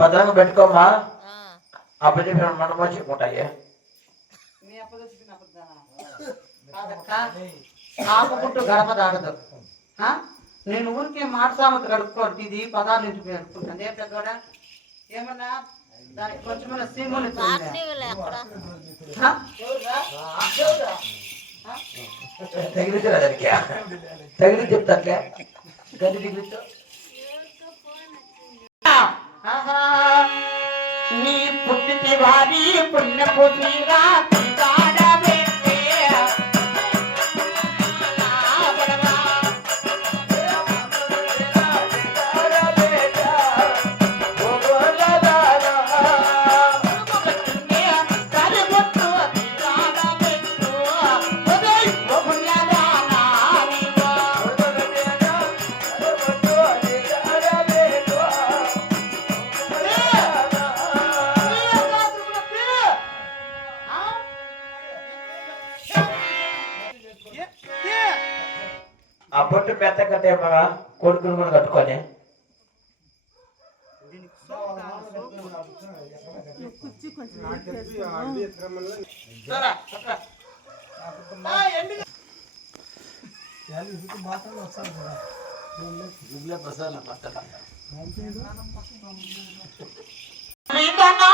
భద్రంగా పెట్టుకోమ్మా. ఆ, అప్పచెప్పిన మనం చెప్పుకుంటాయి. ఆపుకుంటూ గడప దాడదు ఆ? నేను ఊరికే మాట సామెత ఇది పదాలు ఇంటికి కడుక్కుంటాను. ఏ పెద్దోడా? ఏమన్నా? దానికి కొంచెమైనా సీములు దానికి? తగిలి చెప్తానులే. గది తగిలించు పుట్టితి వారి పుణ్యపు తీరా ఆ పొట్టు పెద్ద కట్టే మగ కొడుకును కూడా కట్టుకొని శ్రీధనా